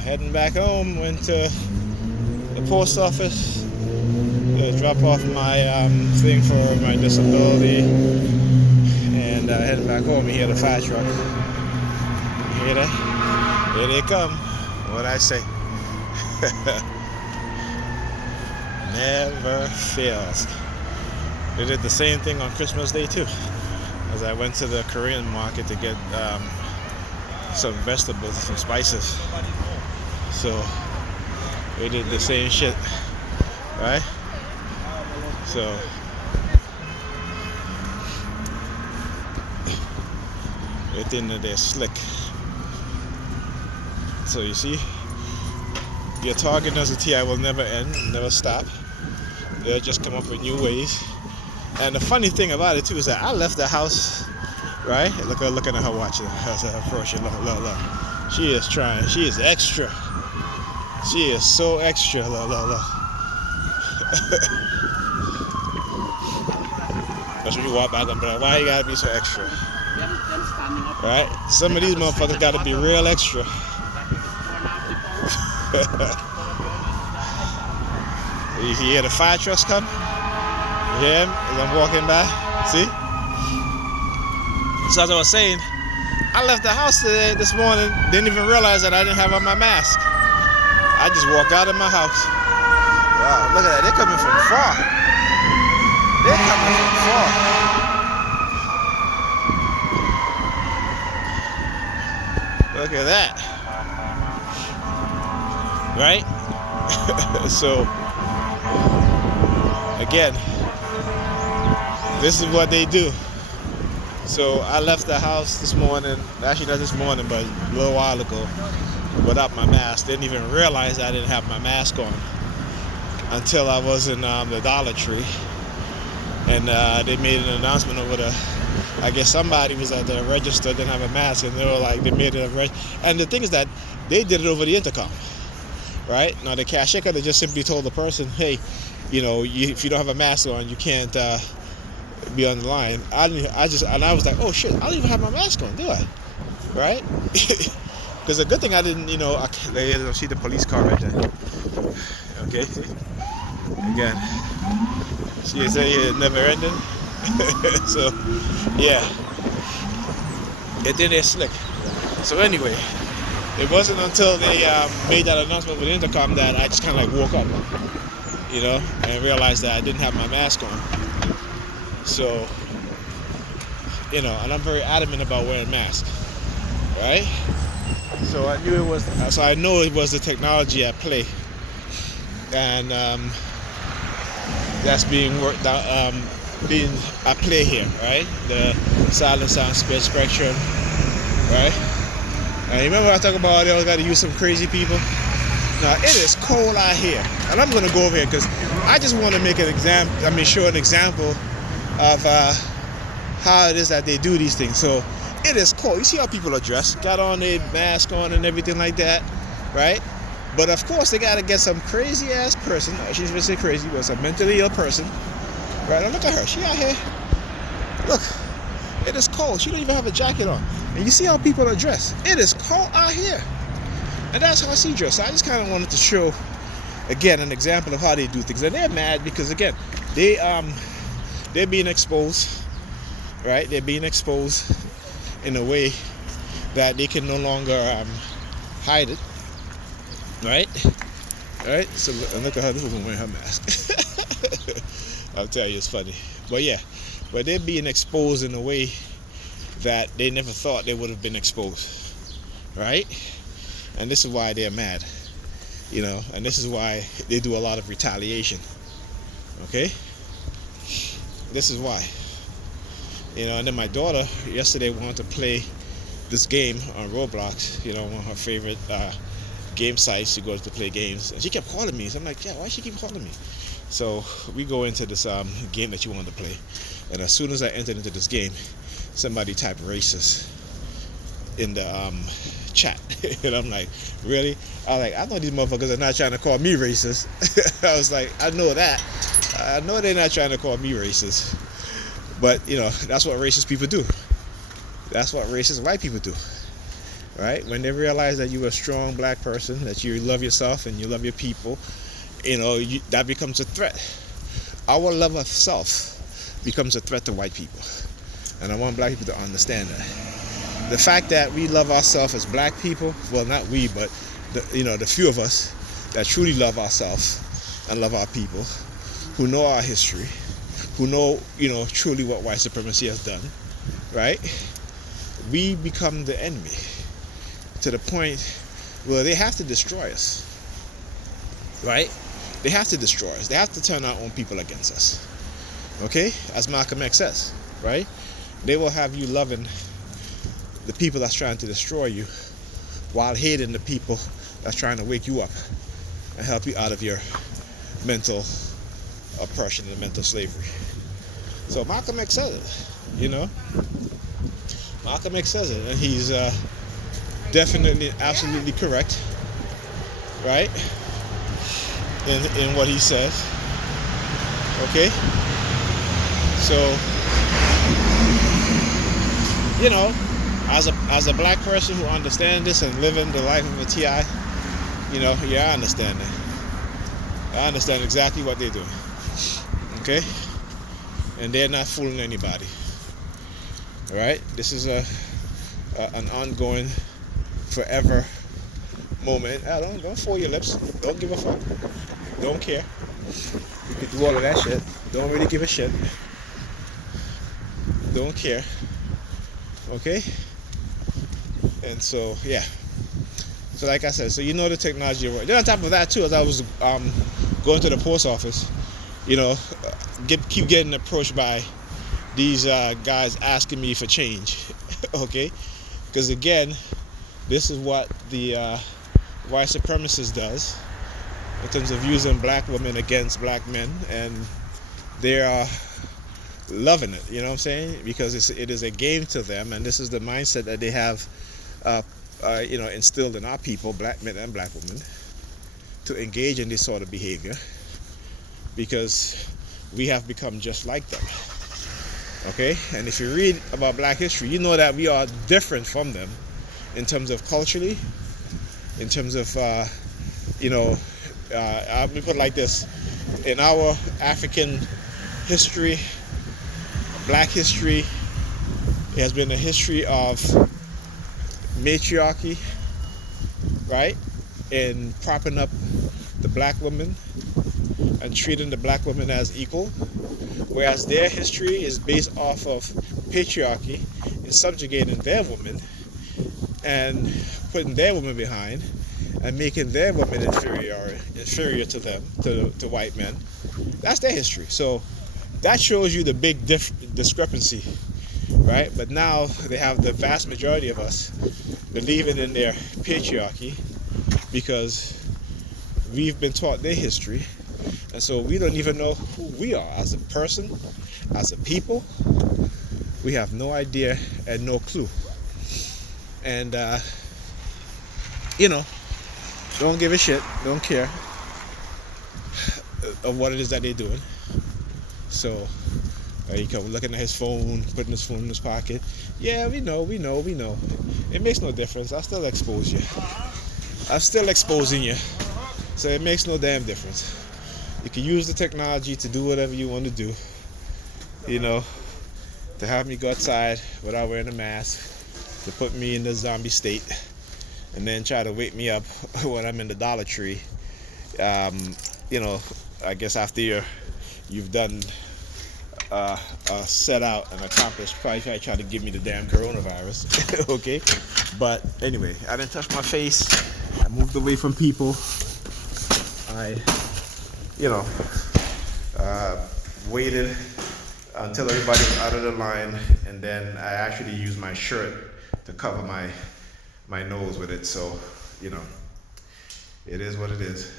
Heading back home, went to the post office to drop off my thing for my disability, and heading back home. You hear the fire truck. You hear that? Here they come. What I say? Never fails. They did the same thing on Christmas Day too. As I went to the Korean market to get some vegetables and some spices. So they did the same shit, right? So they think that they're slick. So you see, your targetability will never end, never stop. They'll just come up with new ways. And the funny thing about it too is that I left the house, right? Looking at her watching as I approach it. Look. She is trying. She is extra. She is so extra. Look. That's when you walk back and be like, why you gotta be so extra? Right? Some of these motherfuckers gotta be real extra. You hear the fire trucks come? You hear him as I'm walking by? See? So as I was saying, I left the house this morning, didn't even realize that I didn't have on my mask. I just walked out of my house. Wow, look at that. They're coming from far. They're coming from far. Look at that. Right? So, again, this is what they do. So I left the house this morning, actually not this morning, but a little while ago, without my mask. Didn't even realize I didn't have my mask on until I was in the Dollar Tree, and they made an announcement over the, I guess somebody was at the register, didn't have a mask, and they were like, they made it and the thing is that they did it over the intercom, right? Now the cashier could have just simply told the person, hey, you know, if you don't have a mask on, you can't be on the line. I was like, oh shit, I don't even have my mask on, do I? Right? Because the good thing I didn't, you know, they don't see the police car right there. Okay, again, she is never ending. So yeah, and then they're slick. So anyway, it wasn't until they made that announcement with the intercom that I just kind of like woke up, you know, and realized that I didn't have my mask on. So, you know, and I'm very adamant about wearing masks, right? So I knew it was, so I know it was the technology at play, and that's being worked out, being at play here, right? The silent sound spectrum, right? And remember I talked about they always got to use some crazy people. Now it is cold out here, and I'm gonna go over here because I just want to make an example. Show an example of how it is that they do these things. So it is cold. You see how people are dressed, got on their mask on and everything like that, right? But of course they gotta get some crazy ass person. She's gonna say crazy, but some mentally ill person, right? Now look at her. She out here. Look, it is cold. She don't even have a jacket on. And you see how people are dressed. It is cold out here, and that's how she dressed. So I just kind of wanted to show, again, an example of how they do things. And they're mad because again, they're being exposed, right? They're being exposed in a way that they can no longer hide it, right? Right? So look at her. This woman wearing her mask. I'll tell you, it's funny. But yeah, but they're being exposed in a way that they never thought they would have been exposed, right? And this is why they're mad, you know, and this is why they do a lot of retaliation, okay? This is why, you know. And then my daughter yesterday wanted to play this game on Roblox, you know, one of her favorite game sites. She goes to play games, and she kept calling me. So I'm like, yeah, why she keep calling me? So we go into this game that she wanted to play, and as soon as I entered into this game, somebody typed racist in the chat. And I'm like, really? I know these motherfuckers are not trying to call me racist. I was like, I know that. I know they're not trying to call me racist. But, you know, that's what racist people do. That's what racist white people do. right? When they realize that you're a strong black person, that you love yourself and you love your people, that becomes a threat. Our love of self becomes a threat to white people. And I want black people to understand that. The fact that we love ourselves as black people, well, not we, but the few of us that truly love ourselves and love our people, who know our history, who know, truly what white supremacy has done, right? We become the enemy to the point where they have to destroy us, right? They have to destroy us. They have to turn our own people against us, okay? As Malcolm X says, right? They will have you loving the people that's trying to destroy you while hating the people that's trying to wake you up and help you out of your mental oppression and mental slavery. So Malcolm X says it, Malcolm X says it, and he's definitely, absolutely correct, right? In what he says. Okay? So, as a black person who understands this and living the life of a TI, I understand that. I understand exactly what they're doing. Okay? And they're not fooling anybody. Alright? This is an ongoing, forever moment. Don't fold your lips. Don't give a fuck. Don't care. You could do all of that shit. Don't really give a shit. Don't care. Okay? And so, yeah. So like I said, the technology. Then on top of that too, as I was going to the post office, keep getting approached by these guys asking me for change. Okay? Because again, this is what the white supremacist does in terms of using black women against black men, and they are loving it, you know what I'm saying? Because it is a game to them, and this is the mindset that they have instilled in our people, black men and black women, to engage in this sort of behavior, because we have become just like them. Okay? And if you read about black history, you know that we are different from them in terms of culturally, in terms of I'll put it like this: in our African history, black history, it has been a history of matriarchy, right? In propping up the black woman and treating the black woman as equal, whereas their history is based off of patriarchy in subjugating their woman and putting their woman behind and making their women inferior to them, to white men. That's their history. So that shows you the big discrepancy, right? But now they have the vast majority of us believing in their patriarchy because we've been taught their history, and so we don't even know who we are as a person, as a people. We have no idea and no clue. And don't give a shit, don't care of what it is that they're doing. So he come looking at his phone, putting his phone in his pocket. Yeah, we know. It makes no difference. I still expose you. I'm still exposing you. So it makes no damn difference. You can use the technology to do whatever you want to do. To have me go outside without wearing a mask, to put me in the zombie state, and then try to wake me up when I'm in the Dollar Tree. I guess after you've done set out and accomplished, probably try to give me the damn coronavirus. Okay? But anyway, I didn't touch my face. I moved away from people. I waited until everybody was out of the line, and then I actually used my shirt to cover my nose with it. So, it is what it is.